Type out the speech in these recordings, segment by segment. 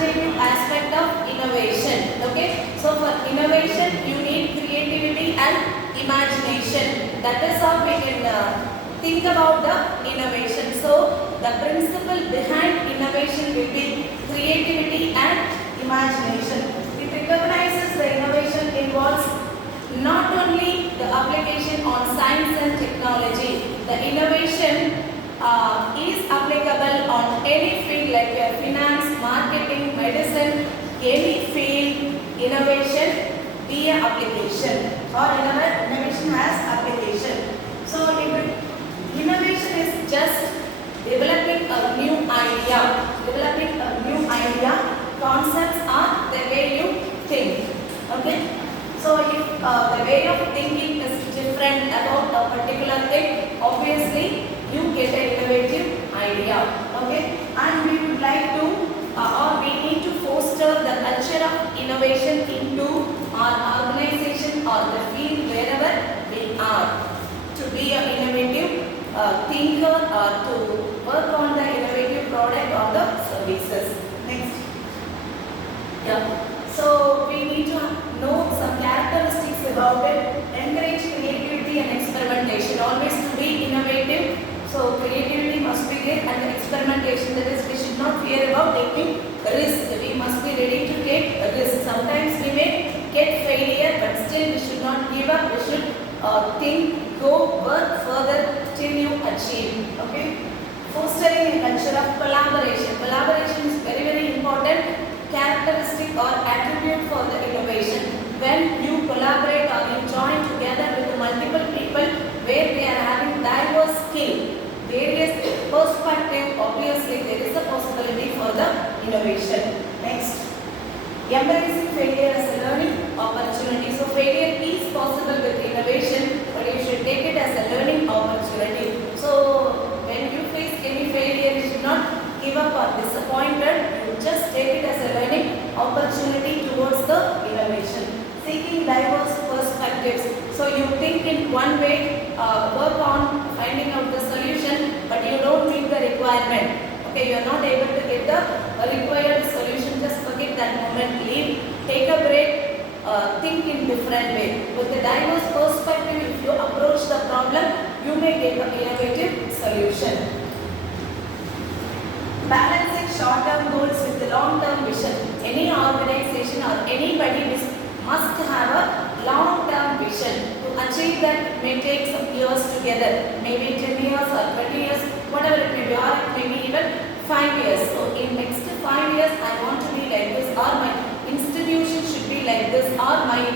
imaginative aspect of innovation. Okay, so for innovation you need creativity and imagination. That is how we can think about the innovation. So the principle behind innovation will be creativity and imagination. It recognizes the innovation involves not only the application on science and technology. The innovation is applicable on any field like finance, marketing, medicine, any field. Innovation be an application, or innovation has application. So innovation is just developing a new idea. Developing a new idea. Concepts are the way you think. Okay. So if the way of thinking is different about a particular thing, obviously you get an innovative idea. Okay. And we would like to or we need to foster the culture of innovation into our organization or the field wherever we are. To be an innovative thinker or to work on the innovative product or the services. Next. Yeah. So we need to know some characteristics about it. Encourage creativity and experimentation. Always to be innovative. So creativity must be there and experimentation. That is, we should not fear about taking risk. We must be ready to take risk. Sometimes we may get failure, but still we should not give up. We should think, go, work further till you achieve. Okay. Fostering a culture of collaboration. Collaboration is very, very important characteristic or attribute for the innovation. When you collaborate or you join together with multiple people where they are having diverse skill, various perspective, obviously there is a possibility for the innovation. Next. Embracing failure as a learning opportunity. So failure is possible with innovation, but you should take it as a learning opportunity. So when you face any failure, you should not give up or disappointed. You just take it as a learning opportunity towards the innovation. Seeking diverse perspectives. So you think in one way, work on finding out the solution, but you don't meet the requirement. Okay, you are not able to get the required solution. Just forget that moment. Leave. Take a break. Think in different way. With a diverse perspective, if you approach the problem, you may get an innovative solution. Balancing short-term goals with the long-term vision. Any organization or anybody must have a long-term vision. To achieve that, it may take some years together, maybe 10 years or 20 years, whatever it may be, or it may be even 5 years. So in next 5 years, I want to be like this, or my institution should be like this, or my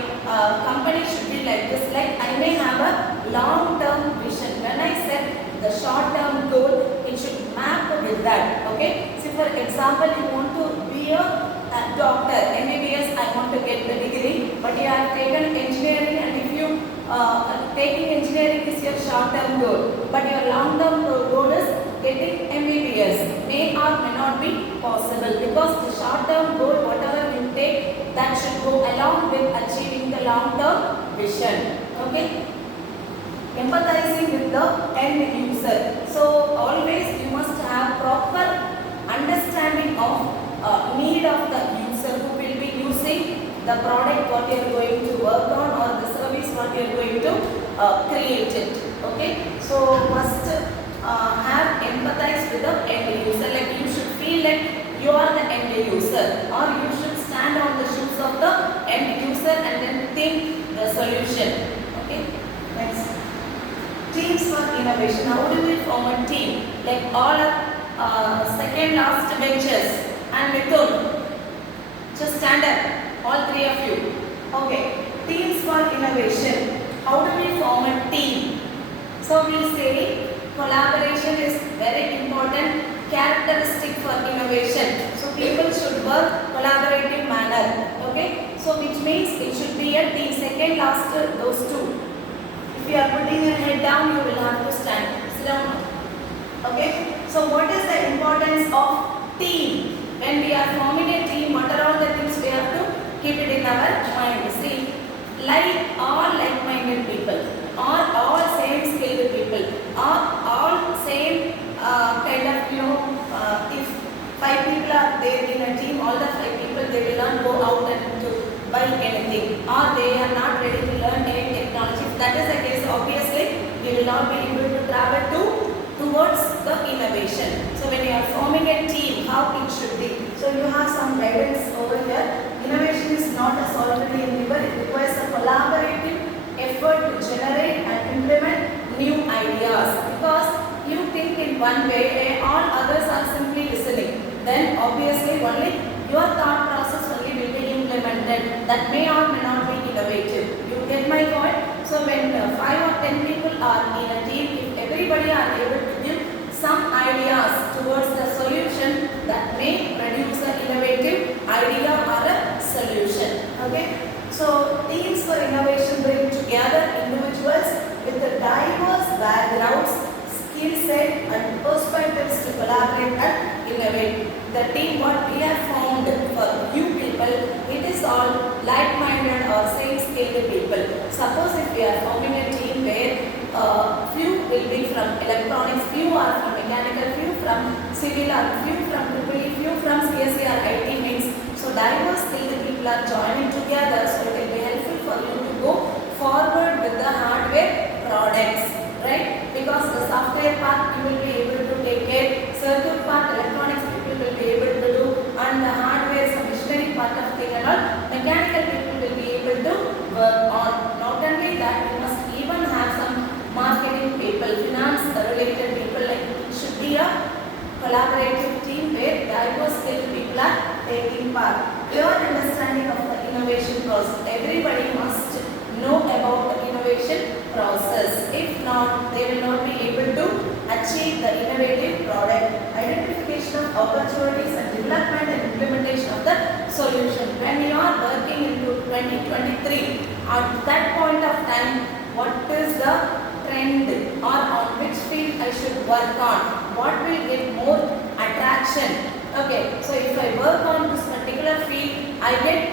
company should be like this. Like I may have a long-term vision. When I set the short-term goal, it should map with that. Okay. So for example, you want to be a doctor, MBBS, I want to get the degree, but you have taken engineering, and if you taking engineering is your short-term goal, but your long-term goal is getting MBBS, may or may not be possible, because the short-term goal, whatever you take, that should go along with achieving the long-term vision. Okay. Empathizing with the end user. So always you must have proper understanding of need of the user who will be using the product what you are going to work on, or the service what you are going to create it. Okay. So must have empathize with the end user. Like you should feel like you are the end user, or you should stand on the shoes of the end user and then think the solution. Okay. Next. Teams for innovation. How do we form a team? Like all our second last benches and Mithun. Just stand up, all three of you. Okay. Teams for innovation. How do we form a team? So we say collaboration is very important characteristic for innovation. So people should work collaborative manner. Okay. So which means it should be a team. Second last those two. If you are putting your head down, you will have to stand. Sit down. Okay. So what is the importance of team? When we are forming a team, what are all the things we have to keep it in our mind? See, like all like-minded people, or all same skilled people, or all same kind of, if 5 people are there in a team, all the 5 people, they will not go out and to buy anything, or they are not ready to learn any technology. If that is the case, obviously we will not be able to travel towards the innovation. So when you are forming a team, how it should be. So you have some guidance over here. Innovation is not a solitary endeavor. It requires a collaborative effort to generate and implement new ideas. Because you think in one way and all others are simply listening, then obviously only your thought process only will be implemented. That may or may not be innovative. You get my point? So when 5 or 10 people are in a team, if everybody are able to give some ideas towards the solution, that may produce an innovative idea or a solution. Okay? So teams for innovation bring together individuals with the diverse backgrounds, skill set and perspectives to collaborate and innovate. The team what we have formed for you people, it is all like-minded or same-skilled people. Suppose if we are forming a team where few will be from electronics, few are from mechanical, few from civil, or few from EEE, few from CSE or IT means. So diverse skilled people are joining together, so it will be helpful for you to go forward with the hardware products, right? Because the software part you will be able to take care, circuit part, electronics people will be able to do, and the hardware, some machinery part of thing and all, mechanical people will be able to work on. Not only that, you must even have some marketing people, finance related people, like it should be a collaborative team where diverse skilled people are taking part. Your understanding of the innovation process, everybody must know about the innovation process. If not, they will not be able to achieve the innovative product. Identification of opportunities and development and implementation of the solution. When you are working into 2023, at that point of time, what is the trend or on which field I should work on? What will get more attraction? Okay, so if I work on this particular field, I get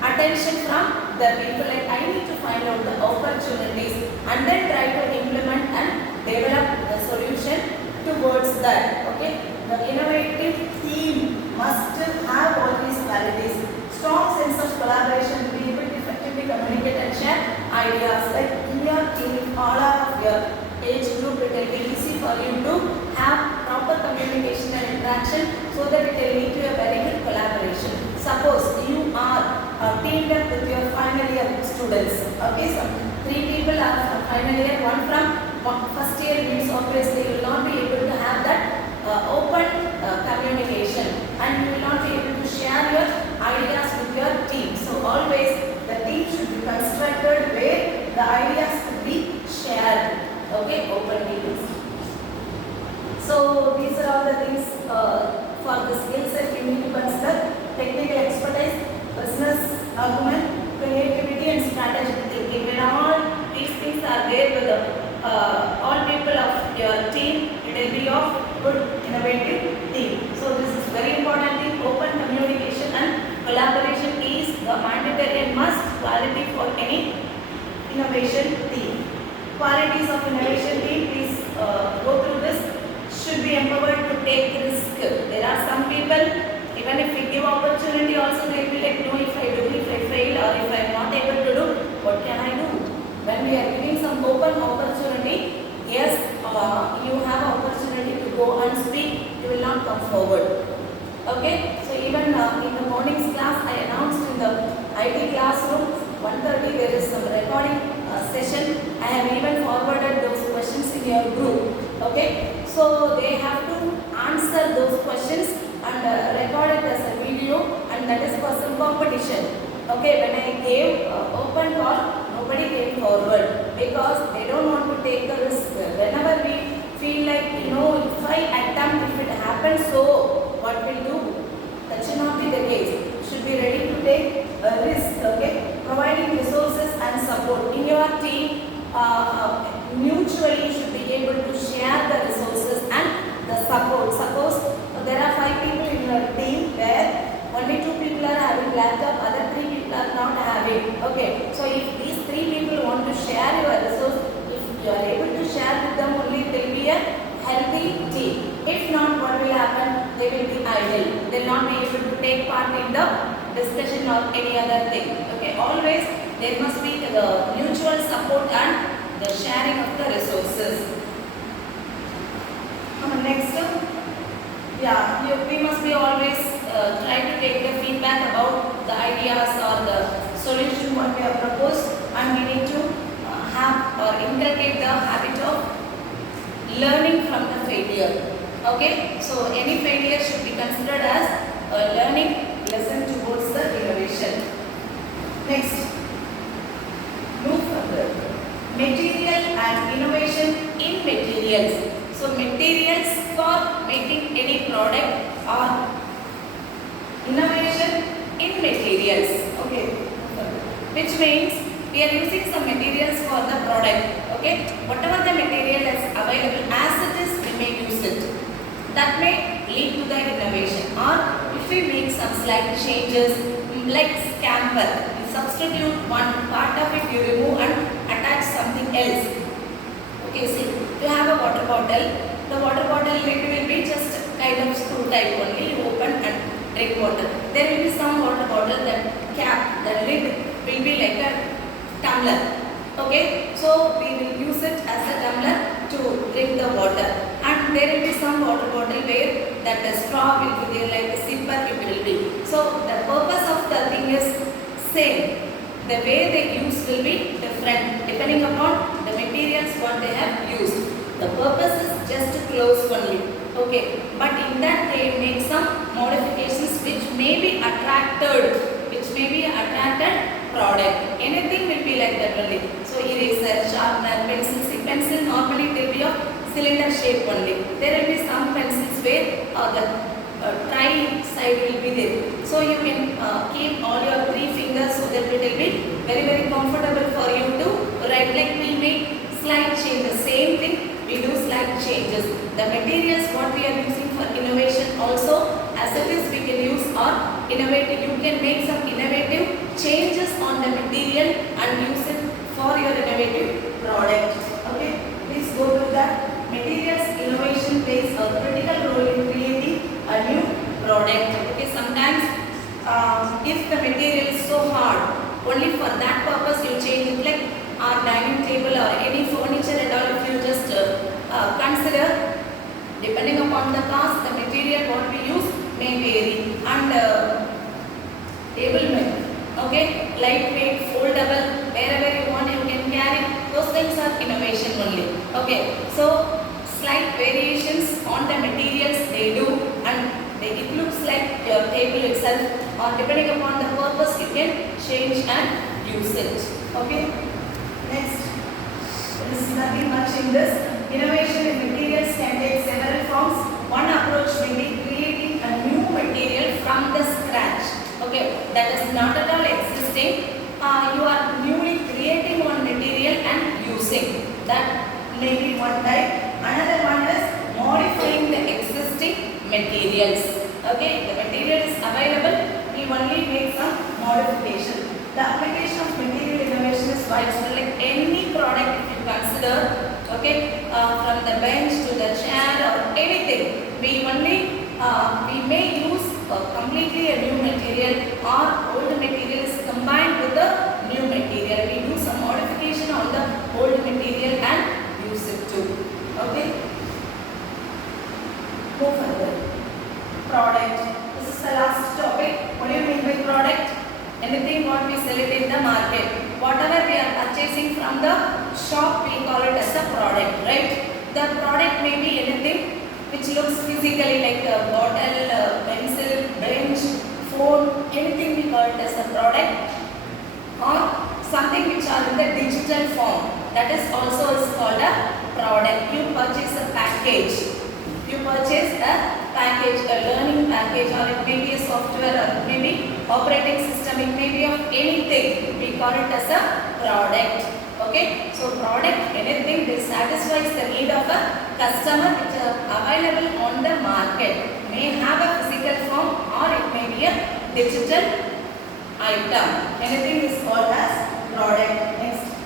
attention from the people. Like I need to find out the opportunities and then try to implement and develop the solution towards that. Okay, the innovative team must have all these qualities. Strong sense of collaboration, to be able to effectively communicate and share ideas. Like in your team, all of your age group, it will be easy for you to have proper communication and interaction, so that it will lead to a very good collaboration. Suppose you are teamed up with your final year students. Okay, so 3 people are from final year, 1 from first year, means obviously you will not be able to have that open communication, and you will not be able to share your ideas with your team. So always the team should be constructed where the ideas could be shared. Okay, open meetings. So these are all the things for the skill set you need to consider: technical expertise, business acumen, creativity and strategic thinking. When all these things are there with all people of your team, it will be of good innovative team. So this is very important thing. Open communication and collaboration is the mandatory and must quality for any innovation team. Qualities of innovation team, please go through this. Should be empowered to take risk. There are some people, even if we give opportunity also, they will be like, no, if I do, if I fail, or if I am not able to do, what can I do? When we are giving some open opportunity, yes, you have opportunity to go and speak, you will not come forward. Okay, so even in the morning's class, I announced in the IT classroom, 1:30 there is some recording session. I have even forwarded those questions in your group. Okay, so they have to answer those questions and record it as a video, and that is for some competition. Okay, when I gave open call, nobody came forward because they don't want to take the risk. Whenever we feel like, if I attempt, if it happens, so what will do? That should not be the case. Should be ready to take a risk. Okay, providing resources and support in your team. Mutually should be able to share the resources and the support. Suppose there are 5 people in your team where only 2 people are having laptop, other 3 people are not having. Okay, so if these 3 people want to share your resource, if you are able to share with them, only they they will be idle. They will not be able to take part in the discussion or any other thing. Okay, always there must be the mutual support and the sharing of the resources. Next, we must be always try to take the feedback about the ideas or the solution what we have proposed, and we need to have or inculcate the habit of learning from the failure. Okay, so any failure should be considered as a learning lesson towards the innovation. Next, move further. Material and innovation in materials. So materials for making any product or innovation in materials. Okay, which means we are using some materials for the product. Okay, whatever the material is available as it is, we may use it. That may lead to the innovation. Or if we make some slight changes, like scamper, you substitute one part of it, you remove and attach something else. Okay, see, you have a water bottle. The water bottle lid will be just kind of screw type only. You open and drink water. There will be some water bottle that cap, the lid will be like a tumbler. Okay, so we will use it as a tumbler to drink the water. And there will be some water bottle where that the straw will be there, like a zipper it will be. So the purpose of the thing is same. The way they use will be different depending upon the materials what they have used. The purpose is just to close only. Okay, but in that they make some modifications which may be attracted product. Anything will be like that only. So eraser, sharpener, pencil. See, pencil normally it will be of cylinder shape only. There will be some pencils where the tri side will be there. So you can keep all your 3 fingers so that it will be very comfortable for you to write. Like we make slight changes. Same thing, we do slight changes. The materials what we are using for innovation also, as it is we can use or innovative. You can make some innovative changes on the material and use it for your innovative product. Okay, please go to that. Materials innovation plays a critical role in creating a new product. Okay, sometimes if the material is so hard, only for that purpose you change it, like our dining table or any furniture and all. If you just consider, depending upon the cost, the material what we use may vary. And table mat, okay, lightweight, foldable, wherever you want you can carry. Those things are innovation only. Okay, so slight variations on the materials they do, and it looks like your table itself, or depending upon the purpose you can change and use it. Okay, next, there is nothing much in this. Innovation in materials can take several forms. One approach may be creating a new material from the scratch. Okay, that is not at all existing. You are newly creating one material and using. That may be one type. Another one is modifying the existing materials. Okay, the material is available, we only make some modification. The application of material innovation is widespread. Like any product if you consider, okay, from the bench to the chair or anything, we only we may use completely a new material, or old material is combined with the new material. We do some modification on the old material and use it too. Okay, move further. Product. This is the last topic. What do you mean by product? Anything what we sell it in the market. Whatever we are purchasing from the shop, we call it as a product, right? The product may be anything which looks physically like a bottle, pencil, bench, phone, anything we call it as a product, or something which are in the digital form. That is also is called a product. You purchase a package. You purchase a package, a learning package, or it may be a software, or it may be operating system, it may be of anything. We call it as a product. Okay, so product, anything that satisfies the need of a customer which are available on the market. May have a physical form or it may be a digital item. Anything is called as product. Next.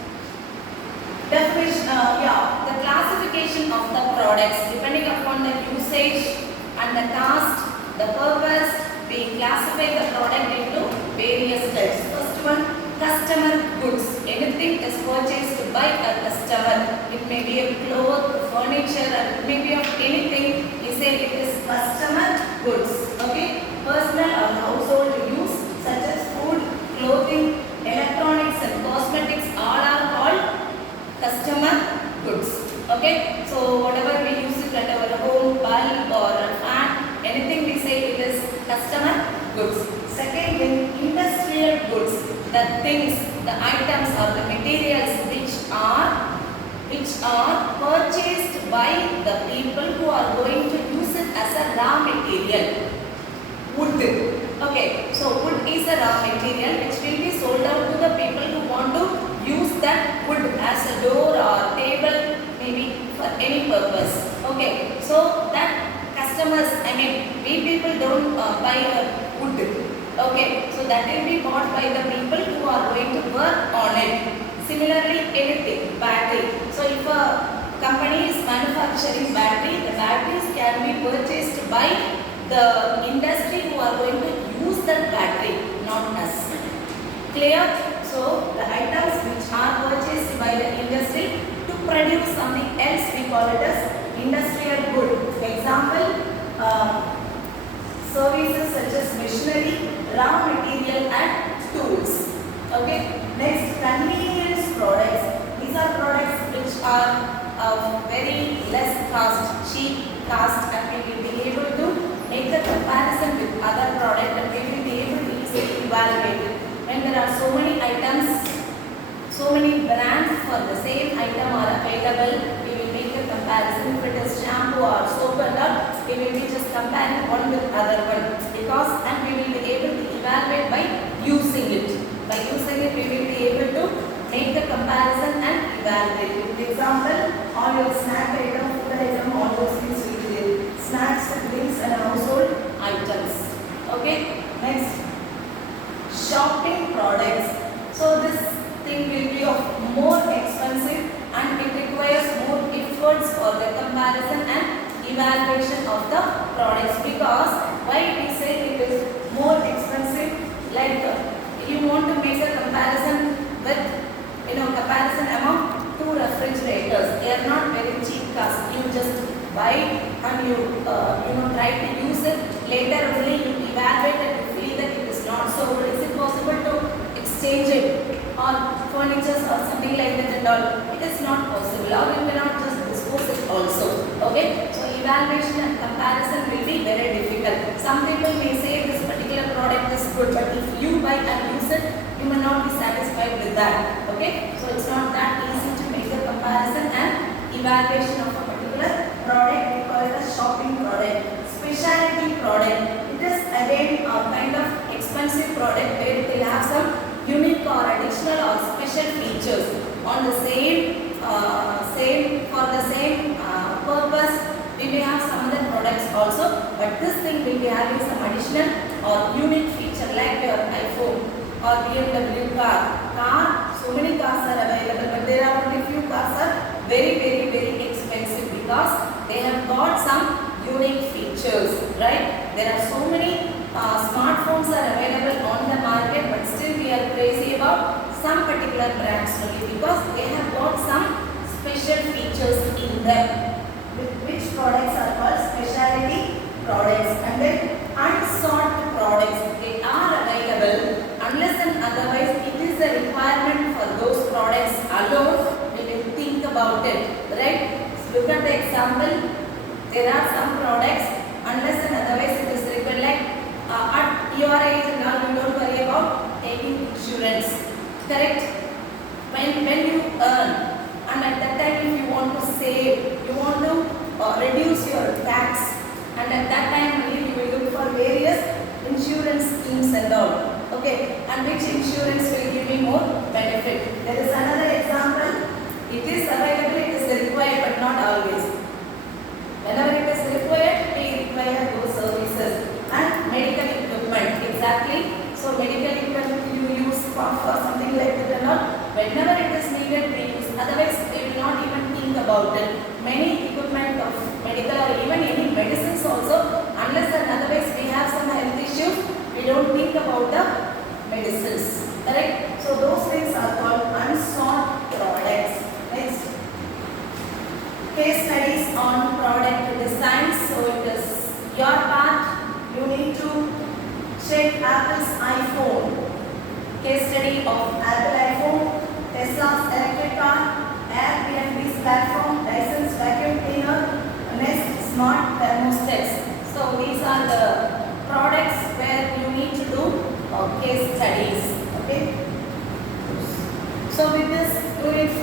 Definition, the classification of the products depending upon the usage and the task The purpose, we classify the product into various types. First one, customer goods. Anything is purchased by a customer. It may be a cloth, furniture, or it may be of anything. We say it is customer goods. Okay. Personal or household use such as food, clothing, electronics and cosmetics all are called customer goods. Okay. So whatever we use it at our home, bulb or a fan, anything we say it is customer goods. Second thing, industrial goods. The things, the items or the materials which are purchased by the people who are going to use it as a raw material. Wood. Okay, so wood is a raw material which will be sold out to the people who want to use that wood as a door or table, maybe for any purpose. Okay, so that customers, we people don't buy a wood. Okay, so that will be bought by the people who are going to work on it. Similarly, anything, battery. So if a company is manufacturing battery, the batteries can be purchased by the industry who are going to use that battery, not us. Clear? So the items which are purchased by the industry to produce something else, we call it as industrial good. Example, services such as machinery, raw material and tools. Okay. Next, convenience products. These are products which are of very less cost, cheap cost, and we will be able to make a comparison with other products and we will be able to easily evaluate it. When there are so many items, so many brands for the same item are available, we will make a comparison. If it is shampoo or soap and all, we will be just comparing one with other one, because and we will be able to evaluate by using it. By using it, we will be able to make the comparison and evaluate. For example, all your snack item, food item, all those things will be there. Snacks, drinks and household items. Okay. Next, shopping products. So this thing will be of more expensive and it requires more efforts for the comparison and evaluation of the products. Because why we say it is more expensive, like you want to make a comparison with comparison among two refrigerators. They are not very cheap cost. You just buy and you try to use it. Later only you evaluate and you feel that it is not so good. Is it possible to exchange it on furniture or something like that and all? It is not possible. Or you cannot just dispose it also. Okay. So evaluation and comparison will be very difficult. Some people may say this particular product is good, but if you buy and use it, you may not be satisfied with that. Okay. So it's not that easy to make a comparison and evaluation of a particular product. We call it a shopping product. Specialty product. It is again a kind of expensive product where it will have some unique or additional or special features on the same purpose. We may have some other products also, but this thing will be having some additional or unique feature like your iPhone or BMW car. So many cars are available, but there are only few cars are very, very, very expensive because they have got some unique features, right? There are so many smartphones are available on the market, but still we are crazy about some particular brands only because they have got some special features in them. Which products are called specialty products, and then unsought products. They are available unless and otherwise it is a requirement for those products alone. We will think about it, right? So look at the example. There are some products unless and otherwise it is required, like at your age and now you don't worry about taking insurance, correct? When you earn and at that time if you want to save, you want to reduce your tax, and at that time only you will look for various insurance schemes and all. Okay, and which insurance will give me more benefit? There is another example. It is available, it is required, but not always. Whenever it is required, we require those services. And medical equipment, exactly. So medical equipment you use for something like that or not. Whenever it is needed, we use. Otherwise, we will not even think about it. Many equipment of medical or even any medicines also, unless and otherwise we Your part, you need to check Apple's iPhone. Case study of Apple iPhone, Tesla's electric car, Airbnb's platform, Dyson's vacuum cleaner, Nest smart thermostats. So these are the products where you need to do case studies. Okay. So with this, unit 5.